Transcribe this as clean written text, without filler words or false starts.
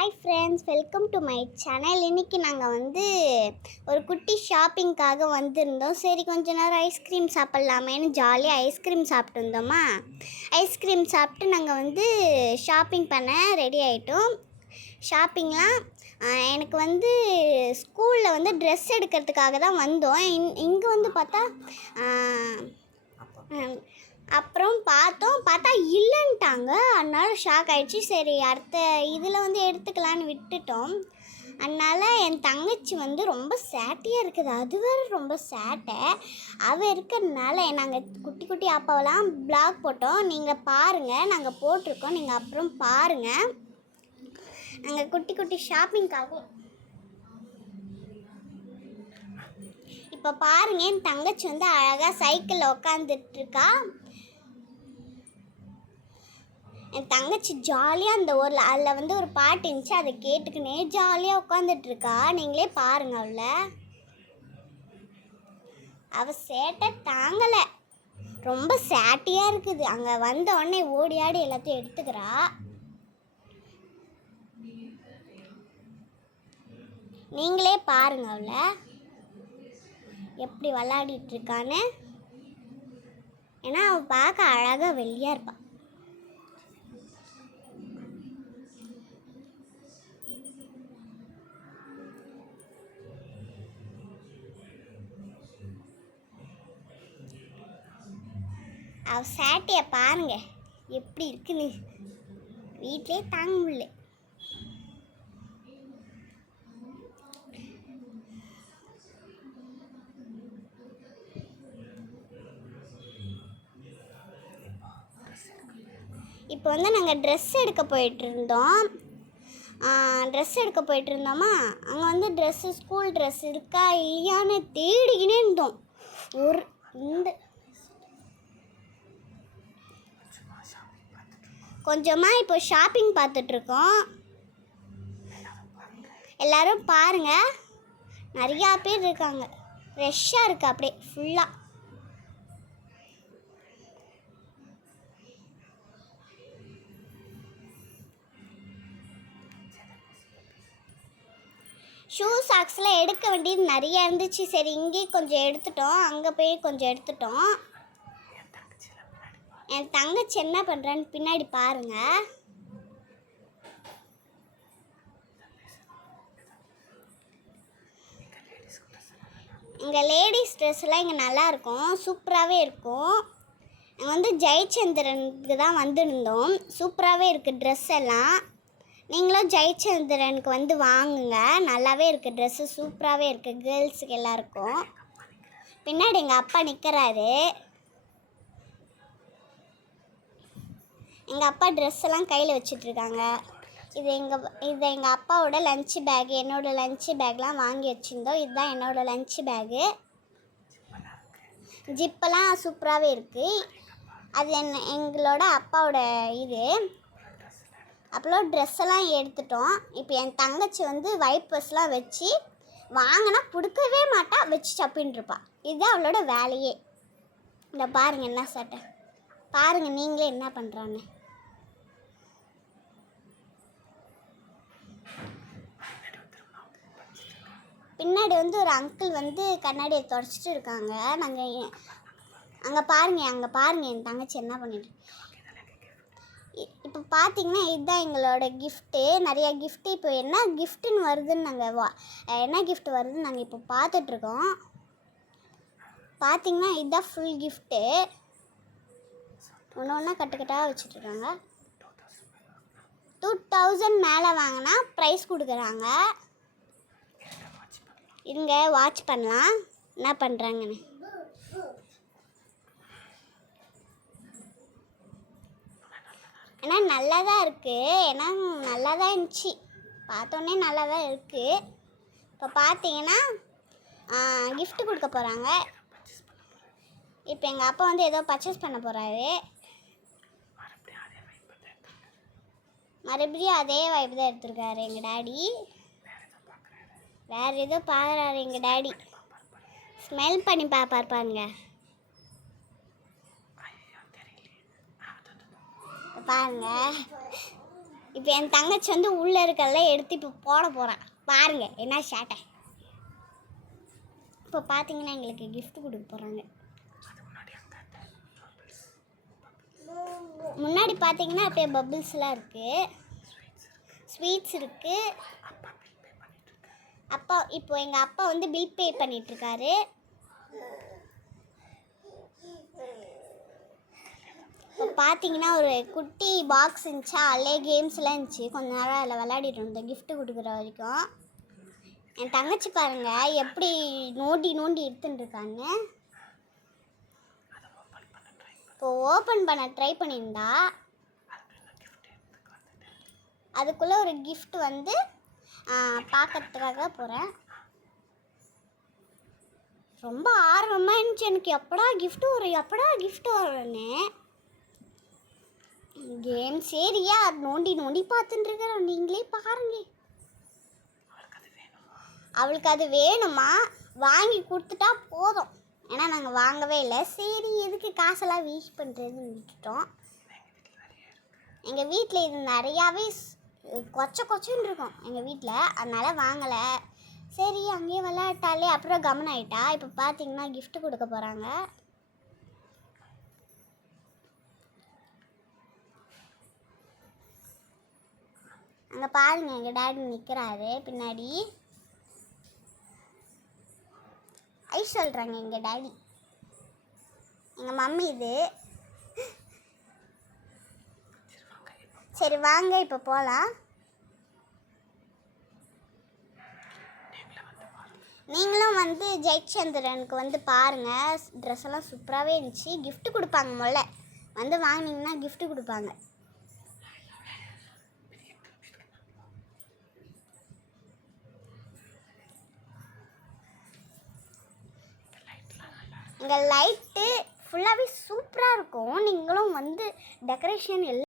Hi friends, welcome to my channel. இன்றைக்கி நாங்கள் ஒரு குட்டி ஷாப்பிங்காக வந்திருந்தோம். சரி, கொஞ்ச நேரம் ஐஸ்கிரீம் சாப்பிட்லாமேன்னு ஜாலியாக ஐஸ்கிரீம் சாப்பிட்டு இருந்தோமா. ஐஸ்கிரீம் சாப்பிட்டு நாங்கள் ஷாப்பிங் பண்ண ரெடி ஆகிட்டோம். ஷாப்பிங்லாம் எனக்கு ஸ்கூலில் ட்ரெஸ் எடுக்கிறதுக்காக தான் வந்தோம். இங்கே பார்த்தா அப்புறம் பார்த்தா இல்லைன்ட்டாங்க. அதனால் ஷாக் ஆகிடுச்சு. சரி, அடுத்த இதில் எடுத்துக்கலான்னு விட்டுட்டோம். அதனால் என் தங்கச்சி ரொம்ப சேட்டையாக இருக்குது. அது வேறு ரொம்ப சேட்டை. அவள் இருக்கிறதுனால நாங்கள் குட்டி குட்டி அப்பாவெல்லாம் பிளாக் போட்டோம். நீங்கள் பாருங்கள், நாங்கள் போட்டிருக்கோம். நீங்கள் அப்புறம் பாருங்கள். நாங்கள் குட்டி குட்டி ஷாப்பிங்காக இப்போ பாருங்கள். என் தங்கச்சி அழகாக சைக்கிளில் உட்காந்துட்ருக்கா. என் தங்கச்சி ஜாலியாக அந்த அதில் ஒரு பாட்டு இருந்துச்சு, அதை கேட்டுக்கினே ஜாலியாக உட்காந்துட்ருக்கா. நீங்களே பாருங்கள். அவள் சேட்டை தாங்கலை, ரொம்ப சேட்டையாக இருக்குது. அங்கே வந்த உடனே ஓடி ஆடி எல்லாத்தையும் எடுத்துக்கிறா. நீங்களே பாருங்கள் அவளை எப்படி விளாடிட்டுருக்கான்னு. ஏன்னா அவள் பார்க்க அழகாக வெளியாக இருப்பாள். அவள் சேட்டையை பாருங்க எப்படி இருக்குன்னு, வீட்டிலே தாங்க முடியல. இப்போ நாங்கள் ட்ரெஸ் எடுக்க போயிட்டுருந்தோமா. அங்கே ட்ரெஸ்ஸு, ஸ்கூல் ட்ரெஸ் இருக்கா இல்லையான்னு தேடிக்கினே இருந்தோம். கொஞ்சமாக இப்போ ஷாப்பிங் பார்த்துட்ருக்கோம். எல்லோரும் பாருங்கள், நிறையா பேர் இருக்காங்க. ஃப்ரெஷ்ஷாக இருக்குது அப்படியே ஃபுல்லாக. ஷூ சாக்ஸ்லாம் எடுக்க வேண்டியது நிறையா இருந்துச்சு. சரி, இங்கே கொஞ்சம் எடுத்துட்டோம், அங்கே போய் கொஞ்சம் எடுத்துட்டோம். என் தங்கச்சி என்ன பண்ணுறான்னு பின்னாடி பாருங்கள். இங்கே லேடிஸ் ட்ரெஸ்லாம் இங்கே நல்லாயிருக்கும், சூப்பராகவே இருக்கும். நாங்கள் ஜெயச்சந்திரனுக்கு தான் வந்திருந்தோம். சூப்பராகவே இருக்குது ட்ரெஸ் எல்லாம். நீங்களும் ஜெயச்சந்திரனுக்கு வாங்குங்க, நல்லாவே இருக்குது ட்ரெஸ்ஸு, சூப்பராகவே இருக்குது. கேர்ள்ஸுக்கு எல்லாருக்கும். பின்னாடி எங்கள் அப்பா நிற்கிறாரு. எங்கள் அப்பா ட்ரெஸ் எல்லாம் கையில் வச்சிட்ருக்காங்க. இது எங்கள் அப்பாவோட லன்ச் பேக். என்னோடய லன்ச் பேக்லாம் வாங்கி வச்சுருந்தோம். இதுதான் என்னோடய லன்ச் பேகு. ஜிப்பெல்லாம் சூப்பராகவே இருக்குது. அது எங்களோட அப்பாவோட இது. அப்புறம் ட்ரெஸ்ஸெல்லாம் எடுத்துட்டோம். இப்போ என் தங்கச்சி வைப்பர்ஸ்லாம் வச்சு வாங்கினா பிடிக்கவே மாட்டா, வச்சு சப்பின்ட்டுருப்பா. இதுதான் அவளோட வேலையே. இந்த பாருங்கள் என்ன சட்டை, பாருங்கள் நீங்களே என்ன பண்ணுறான்னு. பின்னாடி ஒரு அங்கிள் கண்ணாடியை தொடச்சிட்டு இருக்காங்க. நாங்கள் அங்கே பாருங்கள் என் தங்கச்சி என்ன பண்ணிட்டு. இப்போ பார்த்தீங்கன்னா இதுதான் எங்களோட கிஃப்ட்டு. நிறையா கிஃப்ட்டு. இப்போ என்ன கிஃப்ட்டுன்னு வருதுன்னு என்ன கிஃப்ட் வருதுன்னு நாங்கள் இப்போ பார்த்துட்ருக்கோம். பார்த்தீங்கன்னா இதுதான் ஃபுல் கிஃப்ட்டு. ஒன்று ஒன்றா கட்டுக்கட்டாக வச்சுட்ருக்காங்க. 2000 மேலே வாங்கினா ப்ரைஸ் கொடுக்குறாங்க. இருங்க, வாட்ச் பண்ணலாம் என்ன பண்ணுறாங்கன்னு. ஏன்னா நல்லா தான் இருக்குது. ஏன்னா நல்லா தான் இருந்துச்சு, பார்த்தோன்னே நல்லா தான் இருக்குது. இப்போ பார்த்தீங்கன்னா கிஃப்ட் கொடுக்க போகிறாங்க. இப்போ எங்கள் அப்பா ஏதோ பர்ச்சேஸ் பண்ண போகிறாரு. மறுபடியும் அதே வைப்பு தான் எடுத்துருக்காரு எங்கள் டாடி. வேறு ஏதோ பார்க்குறாரு எங்கள் டாடி. ஸ்மெல் பண்ணி பாருங்க. பாருங்க இப்போ என் தங்கச்சி வந்து உள்ளே இருக்கெல்லாம் எடுத்து இப்போ போட போகிறான். பாருங்க என்ன ஷாட்டை. இப்போ பார்த்தீங்கன்னா எங்களுக்கு கிஃப்ட் கொடுக்க போகிறாங்க. முன்னாடி பார்த்தீங்கன்னா அப்படியே பபிள்ஸ்லாம் இருக்குது, ஸ்வீட்ஸ் இருக்குது. அப்பா இப்போ எங்கள் அப்பா வந்து பில் பே பண்ணிகிட்ருக்காரு. இப்போ பார்த்தீங்கன்னா ஒரு குட்டி பாக்ஸ் இருந்துச்சா, அதிலே கேம்ஸ்லாம் இருந்துச்சு. கொஞ்ச நேரம் அதில் விளையாடிட்டு இருந்தோம் கிஃப்ட்டு கொடுக்குற வரைக்கும். என் தங்கச்சி பாருங்கள் எப்படி நோண்டி நோண்டி எடுத்துட்டு இருக்கான்னு. இப்போ ஓப்பன் பண்ண ட்ரை பண்ணியிருந்தா அதுக்குள்ளே ஒரு கிஃப்ட் வந்து பார்க்கறதுக்காக போகிறேன். ரொம்ப ஆர்வமாக இருந்துச்சு எனக்கு, எப்படா கிஃப்ட் வரும்னு. கேம் சரியா நோண்டி நோண்டி பார்த்துட்டு இருக்கிறோம். நீங்களே பாருங்க. அவளுக்கு அது வேணுமா, வாங்கி கொடுத்துட்டா போதும். ஏன்னா நாங்கள் வாங்கவே இல்லை. சரி எதுக்கு காசெல்லாம் வேஸ்ட் பண்ணுறதுன்னு விட்டுட்டோம். எங்கள் வீட்டில் இது நிறையாவே கொச்சன்னு இருக்கும் எங்கள் வீட்டில், அதனால் வாங்கலை. சரி அங்கேயே விளையாட்டாலே அப்புறம் கவனம் ஆகிட்டா. இப்போ பார்த்தீங்கன்னா கிஃப்ட் கொடுக்க போகிறாங்க. அங்கே பாருங்கள் எங்கள் டேடி நிற்கிறாரு பின்னாடி. ஐ சொல்கிறாங்க எங்கள் டேடி. எங்கள் மம்மி இது. சரி வாங்க இப்போ போகலாம். நீங்களும் வந்து ஜெயச்சந்திரனுக்கு வந்து பாருங்கள். ட்ரெஸ் எல்லாம் சூப்பராகவே இருந்துச்சு. கிஃப்ட் கொடுப்பாங்க. முதல்ல வந்து வாங்கினீங்கன்னா கிஃப்ட் கொடுப்பாங்க. இங்கே லைட்டு ஃபுல்லாகவே சூப்பராக இருக்கும். நீங்களும் வந்து டெக்கரேஷன்